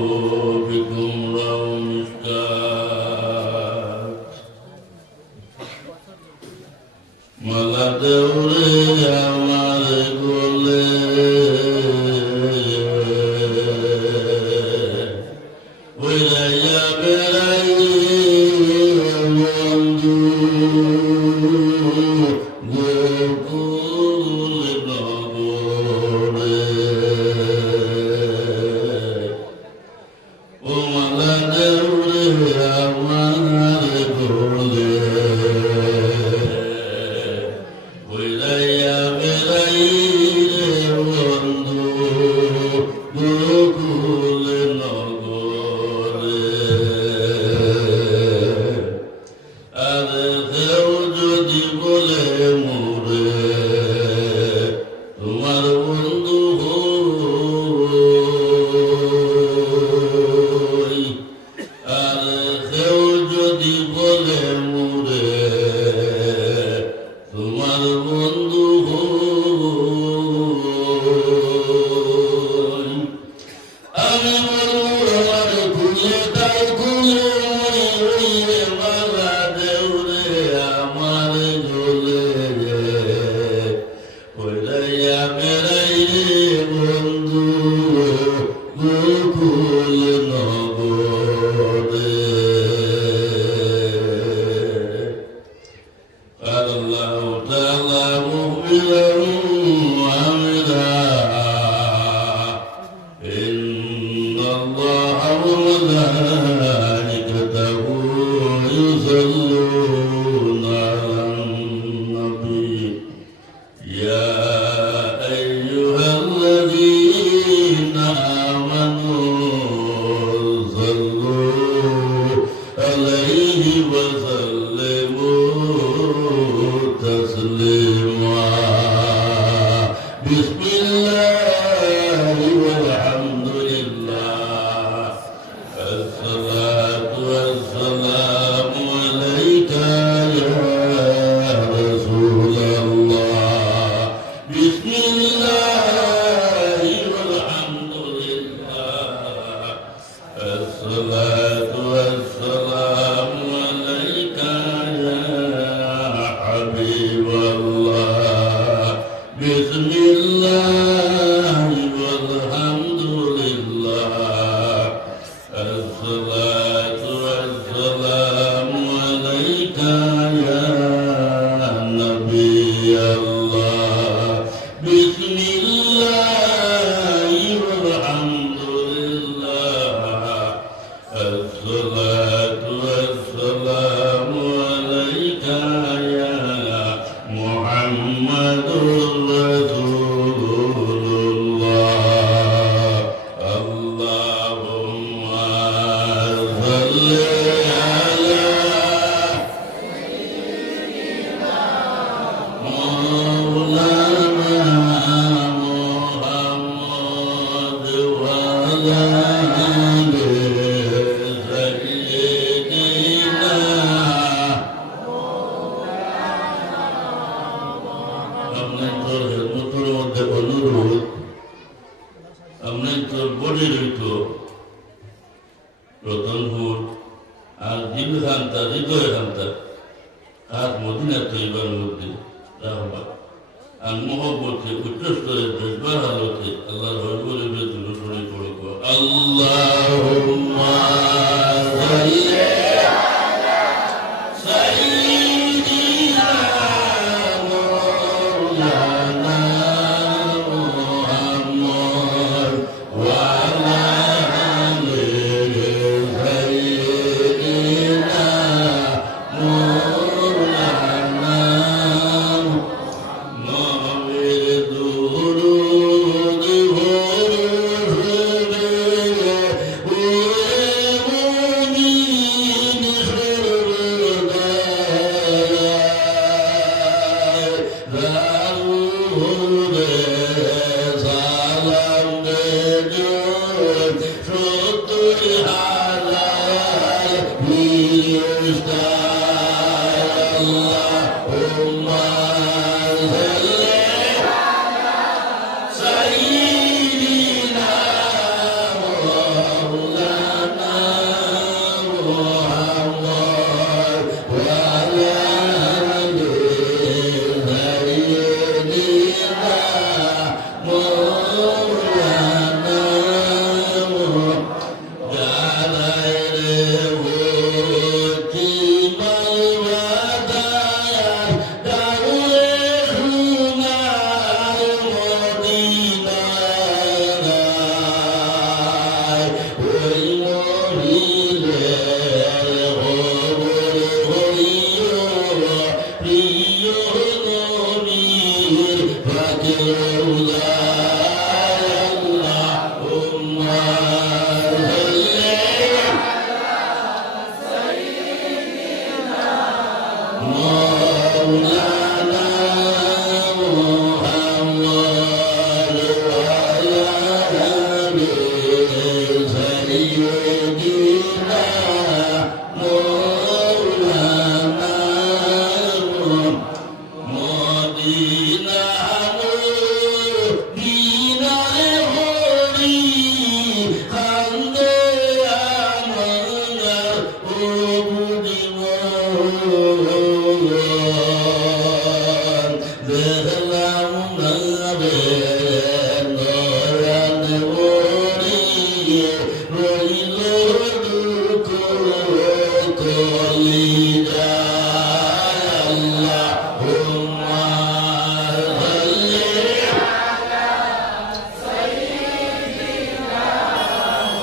بكم رمشكات মালা দেউরে আমার গোলে ওইরাইয়া বেড়াই বন্ধু গোকুল নগরে ও মালা দেউরে আমার গোলে ওইরাইয়া বেড়াই বন্ধু গোকুল নগরে আর কেউ যদি বলে মোরে তোমার বন্ধু হই আর কেউ যদি বলে মোরে তোমার বন্ধু হই আমি বলবো আমার খুলে তাই খুলে মরে মালা দেউরে আমার গলে ওইরাইয়া বেড়াই রে বন্ধু গোকুল নগরে قال الله تعالى مخبرا وعملا إن الله وملائكته يصلون على النبي يا أيها الذين آمنوا صلوا عليه وسلموا تسليما بسم الله والحمد لله الصلاة والسلام عليك يا رسول الله بسم الله والحمد لله الصلاة والسلام عليك يا حبيب الله بسم الله والحمد لله الصلاة والسلام عليك يا نبي الله بسم الله والحمد لله الصلاة والسلام عليك يا محمد رسول الله اللهم صل على مولانا محمد وعلى آل سيدنا আপনার মতো মধ্যে অনুরোধ আপনার তোর বডি রইত রতনপুর আর দিল খান্তা হৃদয় খান্তা আর মদিনা তৈবার মধ্যে রাহবা আর মহব্বতে উচ্চস্তরের দেশবার আলোতে আল্লাহর হজবরে বেতন শুনে পড়ব আল্লাহুম্মা সাল্লি আলা সাইয়্যিদিনা মাওলানা মুহাম্মদ ওয়া আলা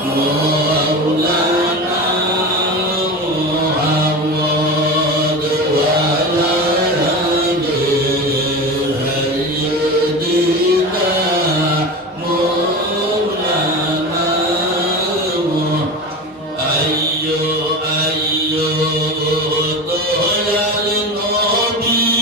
مولانا محمد وعلى آل سيدنا مولانا أيو أيو طلع النبي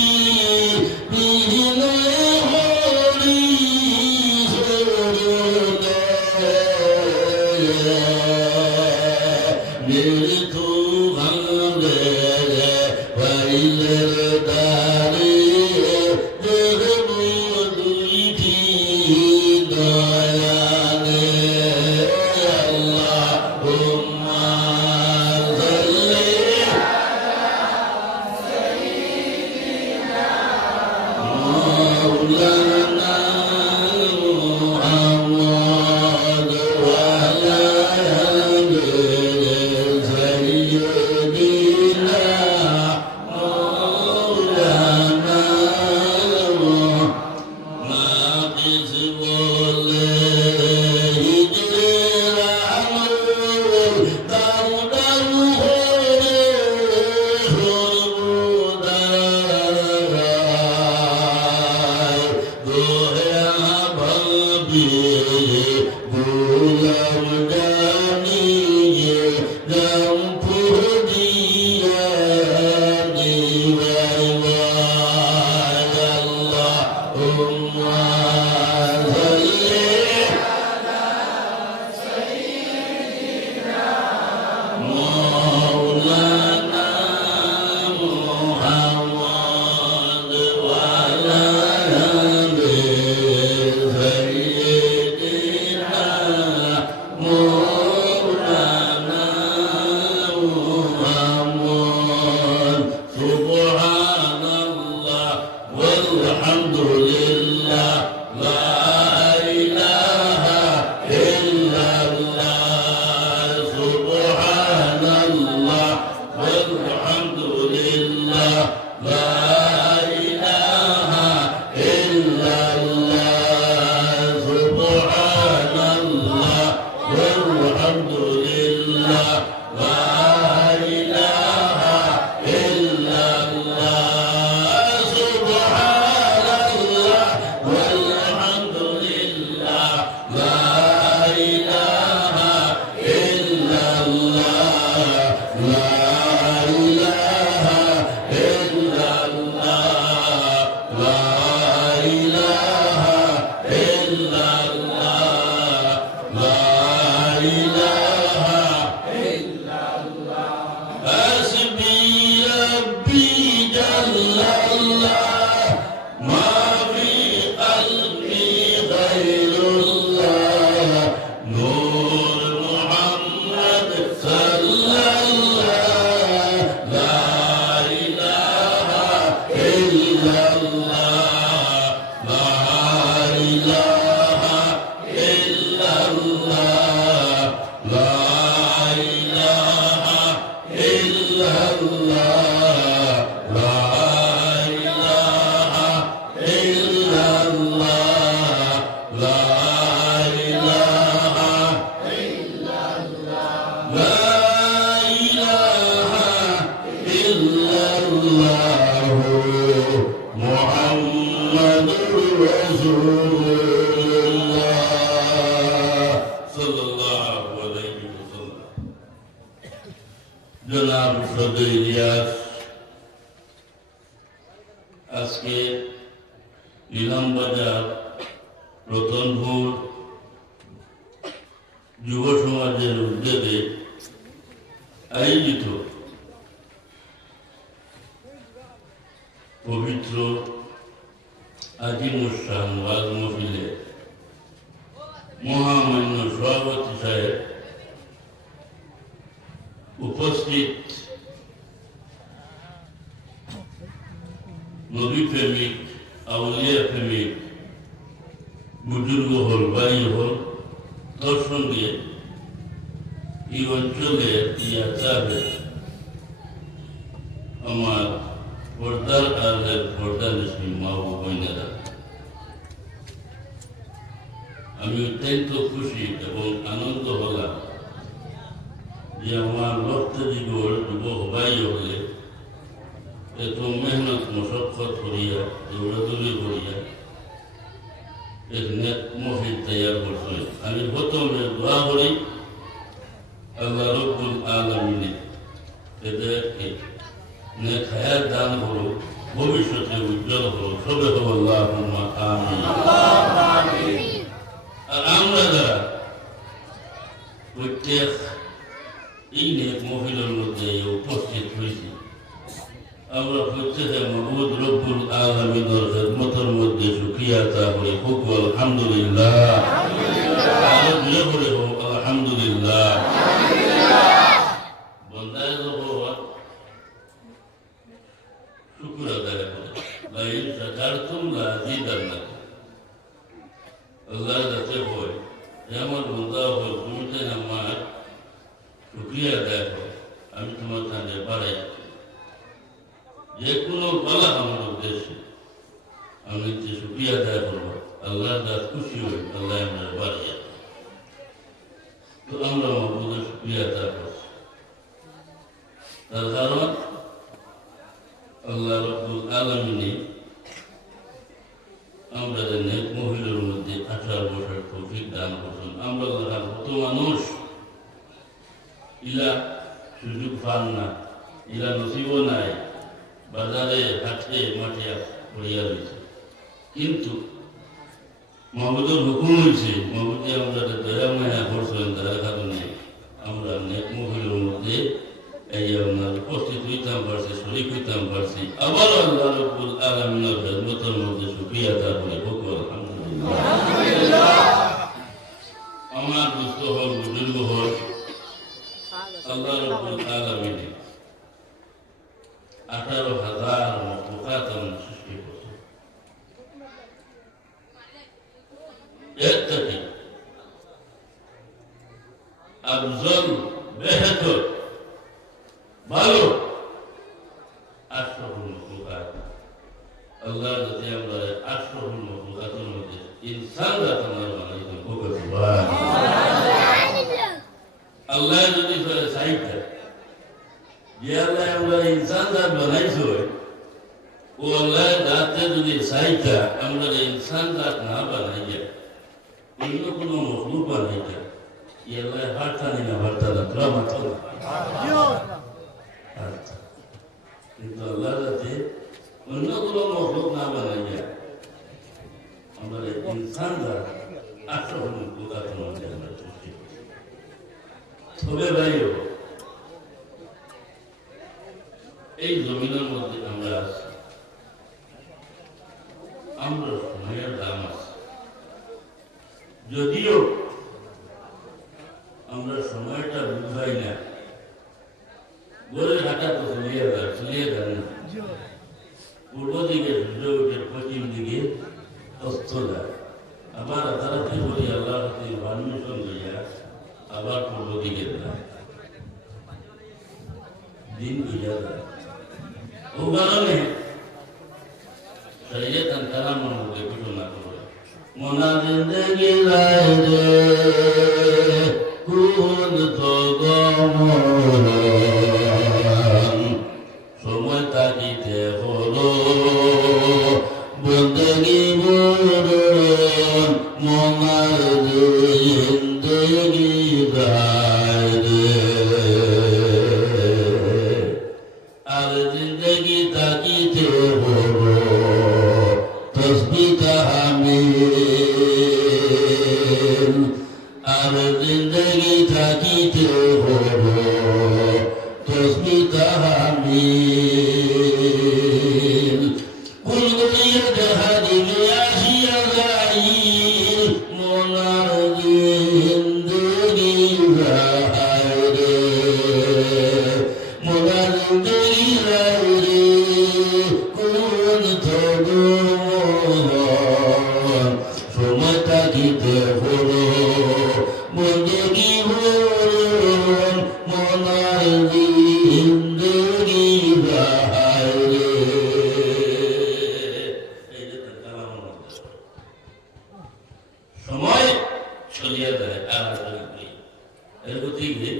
জনাব সদর ইলিয়াস আজকে ইলামবাজার রতনপুর যুব সমাজের উদ্যোগে আয়োজিত পবিত্র আজিমুসান ওয়াজ মাহফিলে মহামান্য সভাপতি সাহেব উপস্থিত নবী প্রেমিক আউলিয়া প্রেমিক বুজুর্গ হল বাড়ি হল তার সঙ্গে এই অঞ্চলের ইয়াচারে আমার পর্দার আলের পর্দার মা ও বোনেরা, আমি অত্যন্ত খুশি এবং আনন্দ হলাম যে আমার রক্তে দিগর যুব হবাই হলে এত মেহনত মশক্কত করিয়া দৌড়াদৌড়ি করিয়া এখানে মহিদ তৈয়ার করছে। আমি প্রথমে দোয়া করি আল্লাহ রব্বুল আলামিনে এদেরকে নেক হায়াত দান করো, ভবিষ্যতে উজ্জ্বল করো। সবে হব আল্লাহুম্মা আমিন। আর আমরা যারা প্রত্যেক এই নেক মহিলার মধ্যে উপস্থিত হয়েছি, আমরা প্রত্যেকে মাবুদ রব্বুল আলামিনের খিদমতের মধ্যে শুকরিয়া আদা করি। খুব আলহামদুলিল্লাহ, আরো জোরে করে হোক আলহামদুলিল্লাহ। বন্দায় যখন শুকর আদায় করে, লাইন শাকারতুম লাযিদান্নাকুম, আল্লাহ যাতে হয় যে আমার বন্দা হয়, তুমি যেন আমার শুকরিয়া আদায় করো, আমি তোমার কাছে বাড়াই। যে কোনো বলা আমার উদ্দেশ্যে আমি যে শুকরিয়া আদায় করবো, আল্লাহ যা খুশি হই, আল্লাহ আমরা বাড়িয়ে। তো আমরা মাহবুবের শুকরিয়া আদায় করছি, তার কারণ আল্লাহ রব্বুল আলামিনে আমরা নেক মহিলার মধ্যে 18 বছর তৌফিক দান করছেন। আমরা কত মানুষ ইলা সুযোগ পান না, ইলা নসিবও নাই, বাজারে হাটে মাঠে পড়িয়া রয়েছে। কিন্তু মাহবুদের হুকুম হয়েছে, মাহবুদে আমরা দয়া মায়া করছেন, তার কারণে আমরা নেক মহিলার মধ্যে এই আপনার উপস্থিত হইতাম পারছি, শরীক হইতাম পারছি। আবার আল্লাহ রব্বুল আলামিনের খিদমতের মধ্যে শুকরিয়া আদা করি। খুব আলহামদুলিল্লাহ। আমার দুস্থ হোক, বুজুর্গ হোক, আল্লাহ রব্বুল আলামিনে 18,000 মখলুকাত সৃষ্টি করছে। এর থেকে আফজল, বেহতর, ভালো আশরাফুল মখলুকাত আল্লাহ যদি আমরা আশরাফুল মখলুকাতের মধ্যে ইনসান রাখানোর বানাইতেন। খুব আল্লাহ যদি চাইতা যে আল্লাহ আমরা ইনসান জাত বানাইছো, ও আল্লাহ জাতে যদি চাইতা আমরা ইনসান জাত না বানাইয়া অন্য কোনো মখলুক বানাইতা, ই আল্লাহ হারতানি না হারতানা তোরা মাত্র না। কিন্তু আল্লাহ যাতে অন্য কোনো মখলুক না বানাইয়া আমরা ইনসান জাত আশরাফুল মখলুকাতের মধ্যে আমরা সৃষ্টি করি। তবে ভাইও এই জমিনের মধ্যে আমরা আছি, আমরা সময়ের দাম আছে। যদিও আমরা সময়টা বুঝাই না, গড়ের হাঁটা তো চলিয়ে যান না। পূর্ব দিকে সূর্য উঠে, পশ্চিম দিকে অস্ত যায়, আবার রাতারাতি বলি আল্লাহ পারমিশন হইয়া আবার পূর্ব দিকে যায়, দিন বুঝা যায়। ও কারণে শরীয়ত কালামের মধ্যে ঘোষণা করে, মনা জিন্দগি রায় রে কুন তো গমন, সময় তাকিতে হলো বন্দগি বরণ, মনার জিন্দগি রায় রে। আর জিন্দগি তাকিতে হলো তসবিহ তাহমিল, আর জিন্দগি থাকিতে হলো তসবিহ তাহমিল। কুল গলিয়া জাহাদিলে আসিয়া গাইল, মনার জিন্দগি রায় রে, মনার জিন্দগি রায় রে কোন থগমন, সময় থাকিতে হলো বন্দগি বরণ, মনার জিন্দগি রায় রে। এই যে সময় চলিয়া যায়, আর এর গতিকে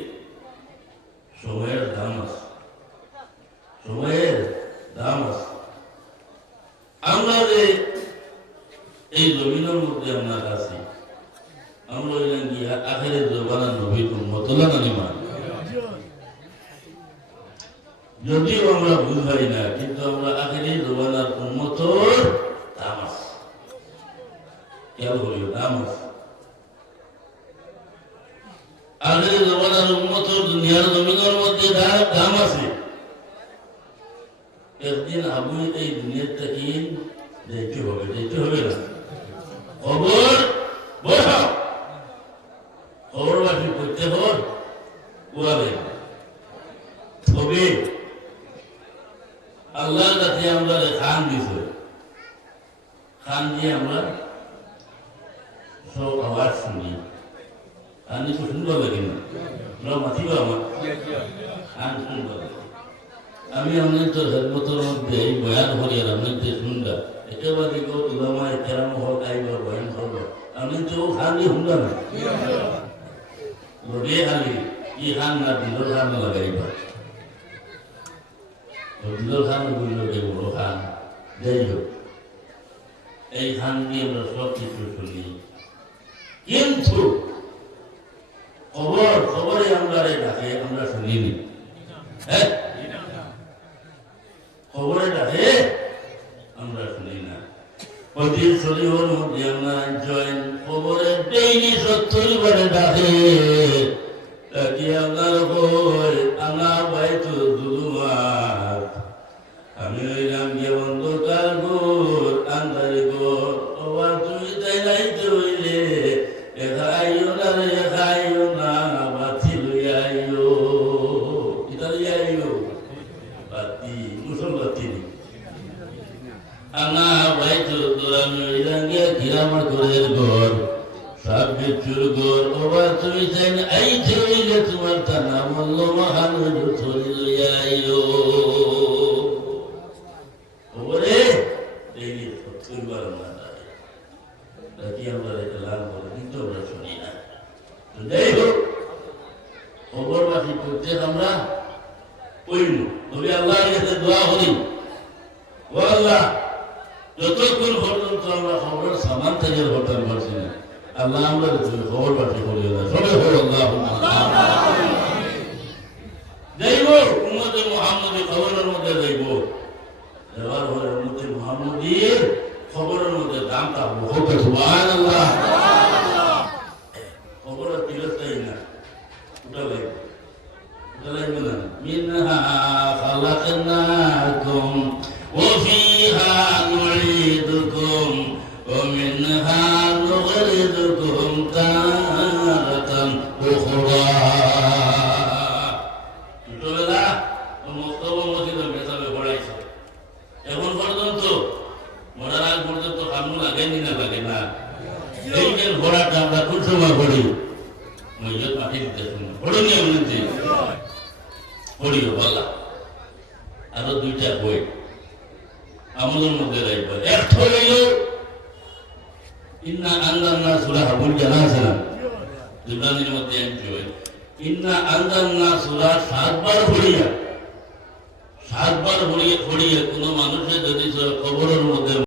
আমরা হইলাম কি আখেরের জবানার নবীর উম্মত হলো না নিমান। যদিও আমরা বুঝাই না, কিন্তু আমরা আখেরের জবানার উম্মতর দাম আছে, খেয়াল করিও দাম আছে। আখেরের জবানার উম্মতর দুনিয়ার জমিনের মধ্যে দাম আছে। একদিন আবু এই দুনিয়াটাকে দেখতে হবে না, খবর বসাও, খবরবাসী করতে হবে। তবে আল্লাহর কাছে আমরা খান দিছে, খান দিয়ে আমরা সব আওয়াজ শুনি। খান দিয়ে শুনতে লাগে না, আমরা মাতিবা আমার খান শুনতে লাগে। আমি আপনার তো হেলমতের মধ্যে এই বয়ান করি আর আপনার যে শুনলা একেবারে কেউ উলামায়ে কেরাম হোক আইবা বয়ান করবো, আপনি তো খান দিয়ে শুনলা না লড়ে খালি ই খান না দিলর খান লাগাইবা, দিলর খান বুঝলো যে বড় খান। যাই হোক, এই খান দিয়ে আমরা সব কিছু শুনি, কিন্তু খবরে আমরা ডাকে আমরা শুনিনি। হ্যাঁ, খবরে ডাকে আমরা শুনি না। প্রতিদিন শরীরের মধ্যে আমরা জয়েন খবরে ডেইলি 70 বারে ডাকে, ডাকি আপনার আনা বাইতু জুলুমাত, আমি হইলাম গিয়ে অন্ধকার ঘোর আন্ধারি ঘোর, ওবা তুমি তাই নাইতে হইলে এখাইও না রে এখাইও না, বাতি লইয়া আইও, কিতা লইয়া আইও, বাতি মুসলবাতি। আনা বাইতু আমি হইলাম গিয়ে কিরামার ঘরের ঘর, সব বিচ্ছুর ঘর, ওবা তুমি চাই না আইতে হইলে তোমার টানা মল্ল মহান ধরি লইয়া আইও। খবরে ডেইলি 70 বার না ডাকি আমরা লাভ করে, কিন্তু আমরা শুনি না। যাই হোক, খবরবাসী করতে আমরা কইল, তবে আল্লাহর কাছে দোয়া করি, ও আল্লাহ যতক্ষণ পর্যন্ত আমরা খবরের সামান থেকে ঘটাতে পারছি না, আল্লাহ আমরা খবরবাসী করিও না, সবে হল আল্লাহ। যাইব উম্মতে মুহাম্মদী খবরের মধ্যে যাইব, যাওয়ার পরে উম্মতে মুহাম্মদীর খবরের মধ্যে দাম পাবো। সুবহানাল্লাহ। খবর তিরস্তাই না, ওটা লাগবে না। মিনহা খালাকনাকুম ওয়া ফিহা নুঈদুকুম ওয়া মিনহা নুখরিজুকুম তারাতান উখরা। ছোটবেলা মোস্তফা মসজিদের মেসাবে পড়াইছে, এখন পর্যন্ত মরার আগ পর্যন্ত কামু লাগেনি না লাগে না। এই যে ঘোড়াটা আমরা কোন সময় পড়ি, মসজিদ মাটি দিতে শুনি পড়িনি, এমনিতে পড়িও বলা। আরো 2টা বই আমাদের মধ্যে রাখবো, একটা হইল ইন্না আনজালনা সূরা হাবুল জানাসা, ইব্রাহিমের মধ্যে এমপি হয় ইন্না আনজালনা সূরা 7 বার পড়িয়া কোন মানুষের যদি খবরের মধ্যে